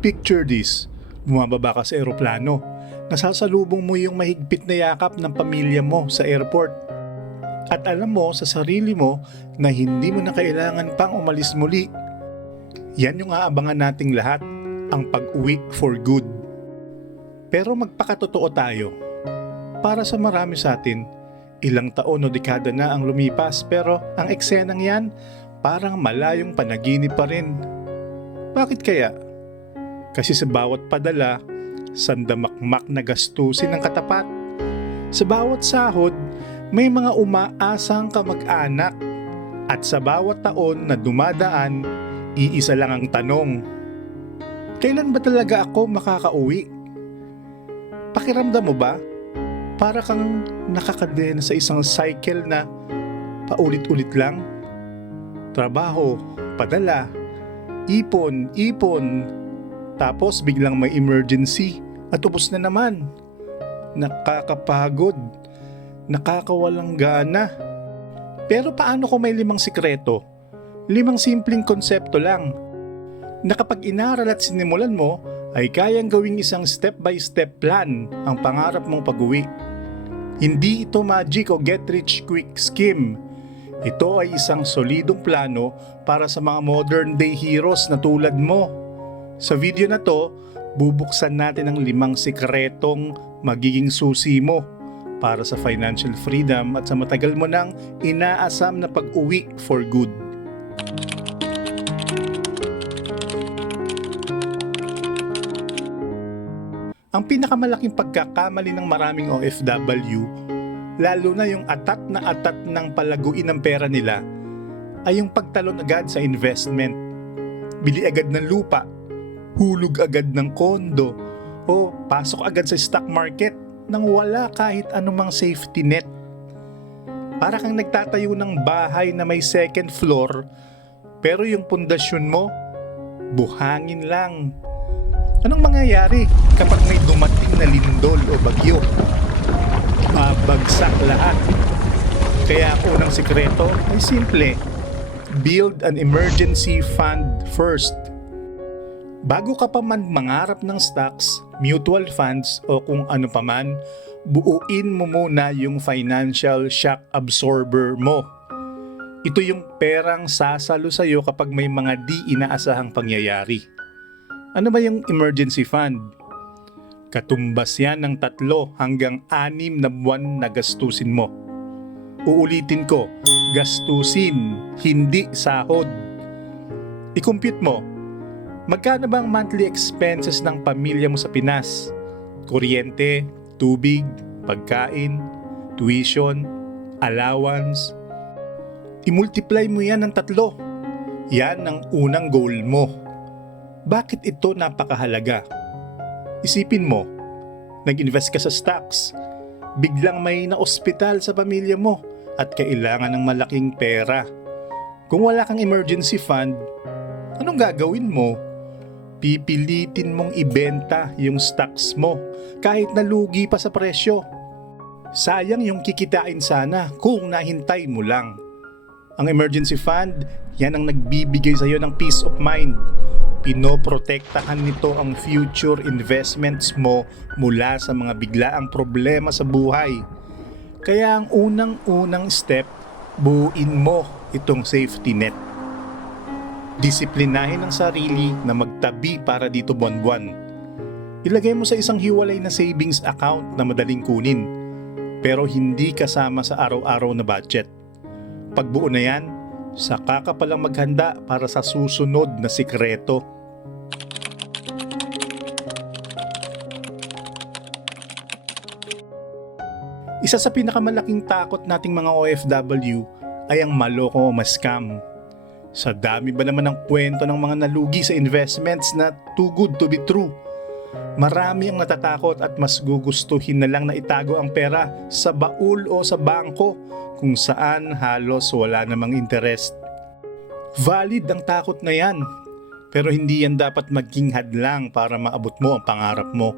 Picture this. Bumababa ka sa eroplano. Nasasalubong mo yung mahigpit na yakap ng pamilya mo sa airport. At alam mo sa sarili mo na hindi mo na kailangan pang umalis muli. Yan yung aabangan nating lahat, ang pag-uwi for good. Pero magpakatotoo tayo. Para sa marami sa atin, ilang taon o dekada na ang lumipas pero ang eksenang yan parang malayong panaginip pa rin. Bakit kaya? Kasi sa bawat padala, sandamakmak na gastusin ng katapat. Sa bawat sahod, may mga umaasang kamag-anak. At sa bawat taon na dumadaan, iisa lang ang tanong. Kailan ba talaga ako makakauwi? Pakiramdam mo ba? Para kang nakakadena sa isang cycle na paulit-ulit lang. Trabaho, padala, ipon, ipon, tapos biglang may emergency at ubos na naman. Nakakapagod, nakakawalang gana. Pero paano kung may limang sikreto? Limang simpleng konsepto lang. Na kapag inaral at sinimulan mo, ay kayang gawing isang step-by-step plan ang pangarap mong pag-uwi. Hindi ito magic o get-rich-quick scheme. Ito ay isang solidong plano para sa mga modern day heroes na tulad mo. Sa video na to, bubuksan natin ang limang sikretong magiging susi mo para sa financial freedom at sa matagal mo nang inaasam na pag-uwi for good. Ang pinakamalaking pagkakamali ng maraming OFW, lalo na yung atat na atat ng palaguin ng pera nila, ay yung pagtalon agad sa investment. Bili agad ng lupa, hulog agad ng kondo, o pasok agad sa stock market nang wala kahit anumang safety net. Para kang nagtatayo ng bahay na may second floor, pero yung pundasyon mo, buhangin lang. Anong mangyayari kapag may dumating na lindol o bagyo? Babagsak lahat. Kaya ang unang sikreto ay simple. Build an emergency fund first. Bago ka pa man mangarap ng stocks, mutual funds o kung ano pa man, buuin mo muna yung financial shock absorber mo. Ito yung perang sasalo sa'yo kapag may mga di inaasahang pangyayari. Ano ba yung emergency fund? Katumbas yan ng tatlo hanggang anim na buwan na gastusin mo. Uulitin ko, gastusin, hindi sahod. I-compute mo, magkano ba ang monthly expenses ng pamilya mo sa Pinas? Kuryente, tubig, pagkain, tuition, allowance. I-multiply mo yan ng tatlo. Yan ang unang goal mo. Bakit ito napakahalaga? Isipin mo, nag-invest ka sa stocks, biglang may na-ospital sa pamilya mo at kailangan ng malaking pera. Kung wala kang emergency fund, anong gagawin mo? Pipilitin mong ibenta yung stocks mo kahit nalugi pa sa presyo. Sayang yung kikitain sana kung nahintay mo lang. Ang emergency fund, yan ang nagbibigay sa iyo ng peace of mind. Pinoprotektahan nito ang future investments mo mula sa mga biglaang problema sa buhay. Kaya ang unang-unang step, buuin mo itong safety net. Disiplinahin ang sarili na magtabi para dito buwan-buwan. Ilagay mo sa isang hiwalay na savings account na madaling kunin, pero hindi kasama sa araw-araw na budget. Pagbuo na yan, saka ka palang maghanda para sa susunod na sikreto. Isa sa pinakamalaking takot nating mga OFW ay ang maloko o scam. Sa dami ba naman ng kwento ng mga nalugi sa investments na too good to be true? Marami ang natatakot at mas gugustuhin na lang na itago ang pera sa baul o sa bangko kung saan halos wala namang interest. Valid ang takot na yan, pero hindi yan dapat maging hadlang para maabot mo ang pangarap mo.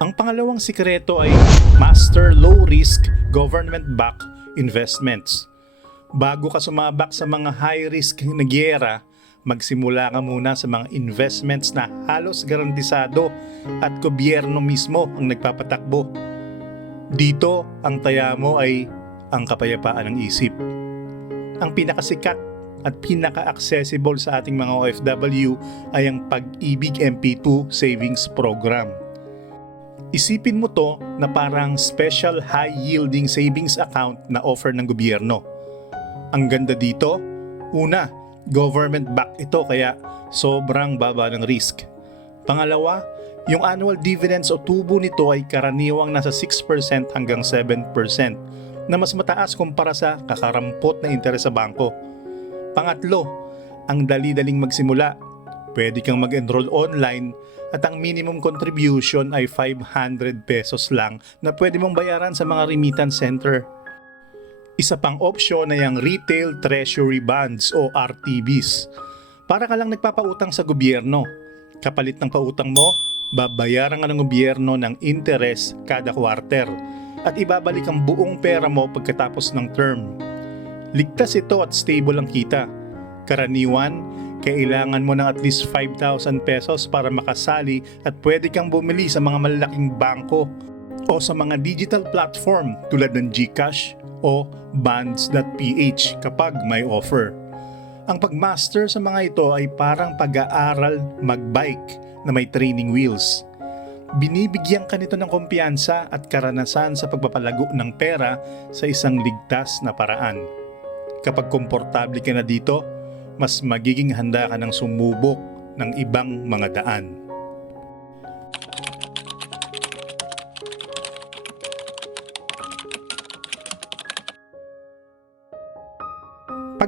Ang pangalawang sikreto ay master low-risk government-backed investments. Bago ka sumabak sa mga high-risk na gyera, magsimula ka muna sa mga investments na halos garantisado at gobyerno mismo ang nagpapatakbo. Dito, ang taya mo ay ang kapayapaan ng isip. Ang pinakasikat at pinaka-accessible sa ating mga OFW ay ang Pag-ibig MP2 Savings Program. Isipin mo to na parang special high-yielding savings account na offer ng gobyerno. Ang ganda dito, una, government-backed ito kaya sobrang baba ng risk. Pangalawa, yung annual dividends o tubo nito ay karaniwang nasa 6% hanggang 7% na mas mataas kumpara sa kakarampot na interes sa bangko. Pangatlo, ang dali-daling magsimula. Pwede kang mag-enroll online at ang minimum contribution ay 500 pesos lang na pwede mong bayaran sa mga remittance center. Isa pang opsyon ay ang Retail Treasury Bonds o RTBs. Para ka lang nagpapautang sa gobyerno. Kapalit ng pautang mo, babayaran ng gobyerno ng interest kada quarter at ibabalik ang buong pera mo pagkatapos ng term. Ligtas ito at stable ang kita. Karaniwan, kailangan mo ng at least 5,000 pesos para makasali at pwede kang bumili sa mga malalaking bangko o sa mga digital platform tulad ng GCash o bonds.ph kapag may offer. Ang pagmaster sa mga ito ay parang pag-aaral magbike na may training wheels. Binibigyan ka nito ng kumpiyansa at karanasan sa pagpapalago ng pera sa isang ligtas na paraan. Kapag komportable ka na dito, mas magiging handa ka ng sumubok ng ibang mga daan.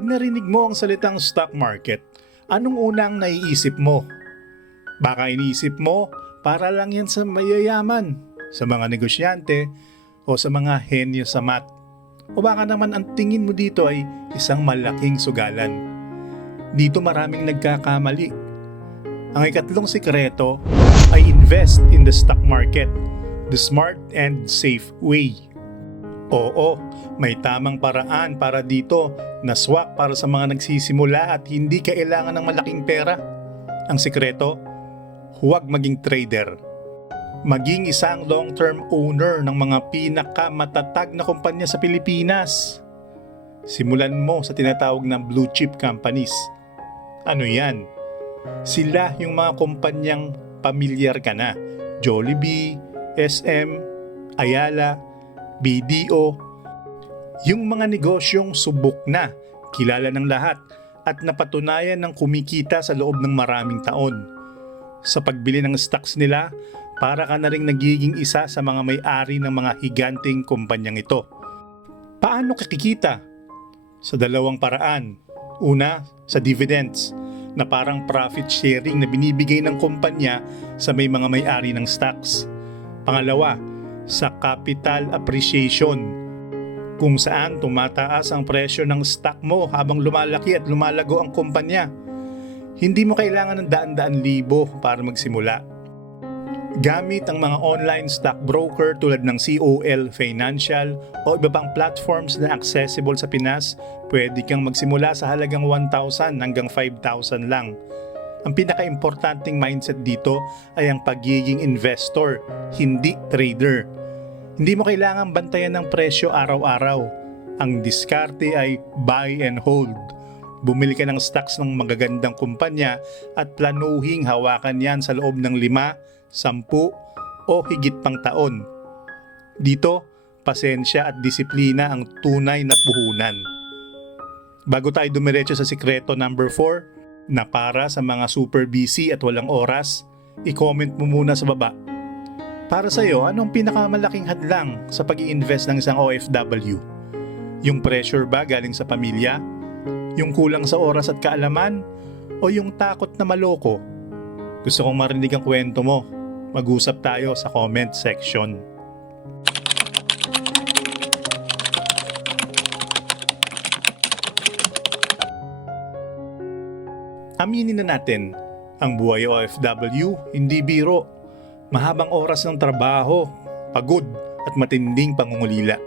Pag narinig mo ang salitang stock market, anong unang naiisip mo? Baka iniisip mo, para lang yan sa mayayaman, sa mga negosyante, o sa mga henyo sa mat. O baka naman ang tingin mo dito ay isang malaking sugalan. Dito maraming nagkakamali. Ang ikatlong sikreto ay invest in the stock market, the smart and safe way. Oo, may tamang paraan para dito na swak para sa mga nagsisimula at hindi kailangan ng malaking pera. Ang sikreto, huwag maging trader. Maging isang long-term owner ng mga pinakamatatag na kumpanya sa Pilipinas. Simulan mo sa tinatawag na blue chip companies. Ano yan? Sila yung mga kumpanyang pamilyar ka na. Jollibee, SM, Ayala, BDO. Yung mga negosyong subok na, kilala ng lahat at napatunayan ng kumikita sa loob ng maraming taon. Sa pagbili ng stocks nila, para ka na rin nagiging isa sa mga may-ari ng mga higanting kumpanyang ito. Paano kikikita? Sa dalawang paraan. Una, sa dividends, na parang profit sharing na binibigay ng kumpanya sa may mga may-ari ng stocks. Pangalawa, sa capital appreciation, kung saan tumataas ang presyo ng stock mo habang lumalaki at lumalago ang kumpanya. Hindi mo kailangan ng daan-daan libo para magsimula. Gamit ang mga online stockbroker tulad ng COL Financial o iba pang platforms na accessible sa Pinas, pwede kang magsimula sa halagang 1,000 hanggang 5,000 lang. Ang pinaka-importanting mindset dito ay ang pagiging investor, hindi trader. Hindi mo kailangan bantayan ng presyo araw-araw. Ang diskarte ay buy and hold. Bumili ka ng stocks ng magagandang kumpanya at planuhing hawakan yan sa loob ng 5, 10 o higit pang taon. Dito, pasensya at disiplina ang tunay na puhunan. Bago tayo dumiretso sa sikreto number 4, na para sa mga super busy at walang oras, i-comment mo muna sa baba. Para sa iyo, anong pinakamalaking hadlang sa pag invest ng isang OFW? Yung pressure ba galing sa pamilya? Yung kulang sa oras at kaalaman? O yung takot na maloko? Gusto kong marinig ang kwento mo. Mag-usap tayo sa comment section. Aminin na natin, ang buhay OFW hindi biro. Mahabang oras ng trabaho, pagod at matinding pangungulila.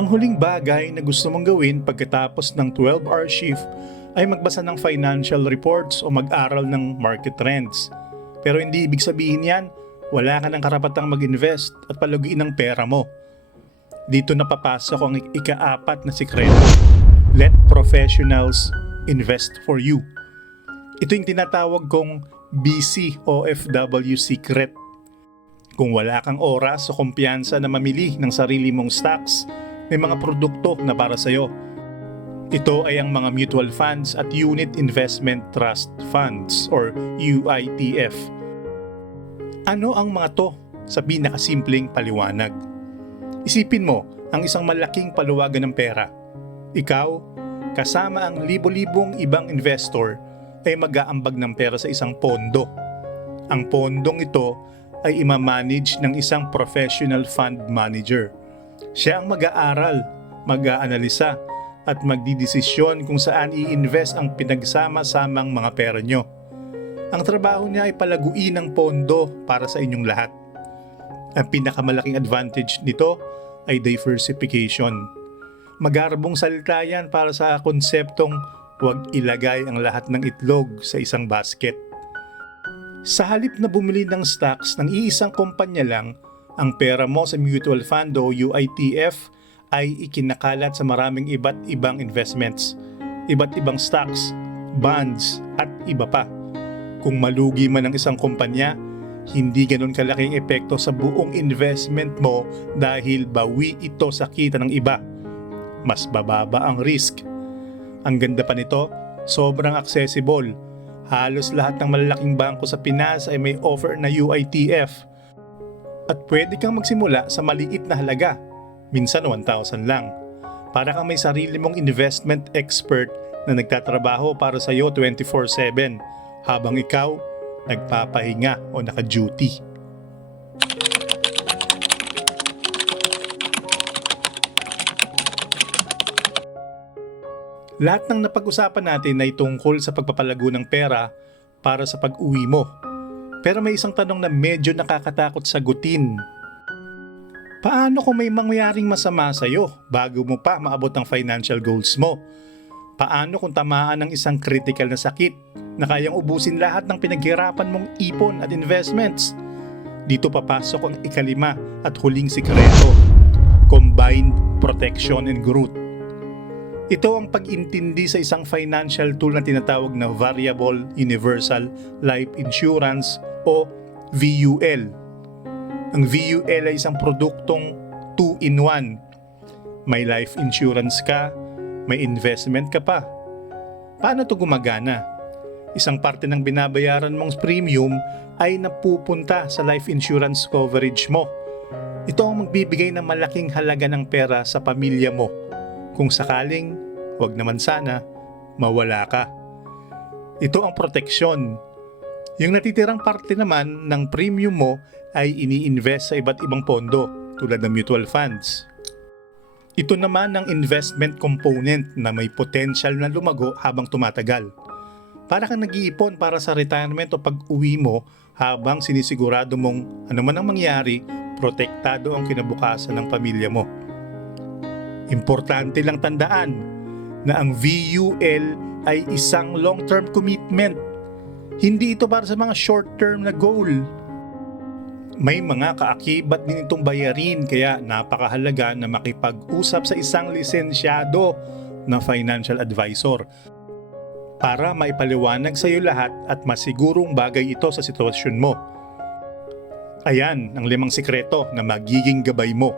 Ang huling bagay na gusto mong gawin pagkatapos ng 12-hour shift ay magbasa ng financial reports o mag-aral ng market trends. Pero hindi ibig sabihin yan, wala ka ng karapatang mag-invest at palugiin ang pera mo. Dito napapasok ang ikaapat na sikreto. Let professionals invest for you. Ito yung tinatawag kong BC OFW secret. Kung wala kang oras o kumpiyansa na mamili ng sarili mong stocks, may mga produkto na para sa'yo. Ito ay ang mga mutual funds at unit investment trust funds or UITF. Ano ang mga to sa pinakasimpleng paliwanag? Isipin mo ang isang malaking paluwagan ng pera. Ikaw, kasama ang libo-libong ibang investor ay mag-aambag ng pera sa isang pondo. Ang pondong ito ay imamanage ng isang professional fund manager. Siya ang mag-aaral, mag-aanalisa, at magdidesisyon kung saan i-invest ang pinagsama-samang mga pera nyo. Ang trabaho niya ay palaguin ang pondo para sa inyong lahat. Ang pinakamalaking advantage nito ay diversification. Magarbong salita yan para sa konseptong huwag ilagay ang lahat ng itlog sa isang basket. Sa halip na bumili ng stocks ng iisang kumpanya lang, ang pera mo sa mutual fund o UITF ay ikinakalat sa maraming iba't ibang investments, iba't ibang stocks, bonds, at iba pa. Kung malugi man ang isang kumpanya, hindi ganun kalaking epekto sa buong investment mo dahil bawi ito sa kita ng iba. Mas bababa ang risk. Ang ganda pa nito, sobrang accessible. Halos lahat ng malalaking bangko sa Pinas ay may offer na UITF. At pwede kang magsimula sa maliit na halaga minsan 1,000 lang. Para kang may sarili mong investment expert na nagtatrabaho para sa iyo 24/7 habang ikaw nagpapahinga o naka-duty. Lahat ng napag-usapan natin ay tungkol sa pagpapalago ng pera para sa pag-uwi mo. Pero may isang tanong na medyo nakakatakot sagutin Paano kung may mangyaring masama sa iyo bago mo pa maabot ang financial goals mo? Paano kung tamaan ng isang critical na sakit na kayang ubusin lahat ng pinaghirapan mong ipon at investments? Dito papasok ang ikalima at huling sikreto, combined protection and growth. Ito ang pag-intindi sa isang financial tool na tinatawag na Variable Universal Life Insurance o VUL ang VUL ay isang produktong 2-in-1. May life insurance ka, may investment ka pa. Paano to gumagana? Isang parte ng binabayaran mong premium ay napupunta sa life insurance coverage mo. Ito ang magbibigay ng malaking halaga ng pera sa pamilya mo. Kung sakaling, wag naman sana, mawala ka. Ito ang proteksyon. Yung natitirang parte naman ng premium mo ay ini-invest sa iba't ibang pondo tulad ng mutual funds. Ito naman ang investment component na may potential na lumago habang tumatagal. Para kang nag-iipon para sa retirement o pag-uwi mo habang sinisigurado mong ano man ang mangyari, protektado ang kinabukasan ng pamilya mo. Importante lang tandaan na ang VUL ay isang long-term commitment. Hindi ito para sa mga short-term na goal may mga kaakibat din itong bayarin kaya napakahalaga na makipag-usap sa isang lisensyado na financial advisor para maipaliwanag sa iyo lahat at masigurong bagay ito sa sitwasyon mo. Ayan ang limang sikreto na magiging gabay mo.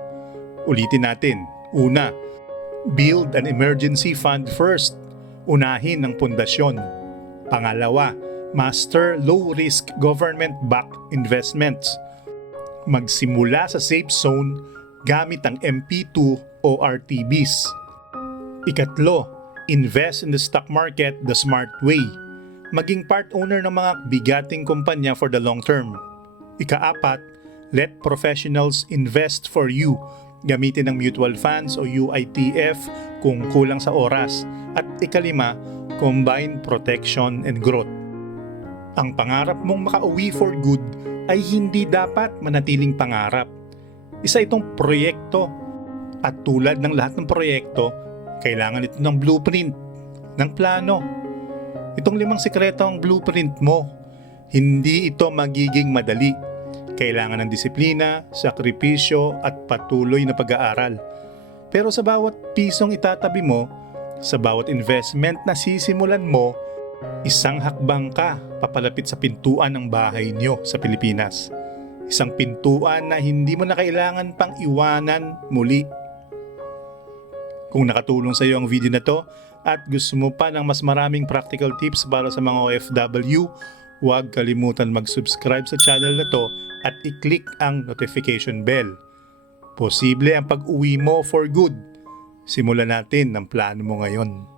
Ulitin natin. Una, build an emergency fund first. Unahin ang pundasyon. Pangalawa, master low-risk government-backed investments magsimula sa safe zone gamit ang MP2 o RTBs. Ikatlo, invest in the stock market the smart way. Maging part owner ng mga bigating kumpanya for the long term. Ikaapat, let professionals invest for you. Gamitin ang mutual funds o UITF kung kulang sa oras. At ikalima, combine protection and growth. Ang pangarap mong makauwi for good ay hindi dapat manatiling pangarap. Isa itong proyekto at tulad ng lahat ng proyekto, kailangan ito ng blueprint, ng plano, Itong limang sikreto ang blueprint mo. Hindi ito magiging madali. Kailangan ng disiplina, sakripisyo at patuloy na pag-aaral. Pero sa bawat pisong itatabi mo, sa bawat investment na sisimulan mo, isang hakbang ka papalapit sa pintuan ng bahay nyo sa Pilipinas. Isang pintuan na hindi mo na kailangan pang iwanan muli. Kung nakatulong sa iyo ang video na to at gusto mo pa ng mas maraming practical tips para sa mga OFW, huwag kalimutan mag-subscribe sa channel na to at i-click ang notification bell. Posible ang pag-uwi mo for good. Simulan natin ng plano mo ngayon.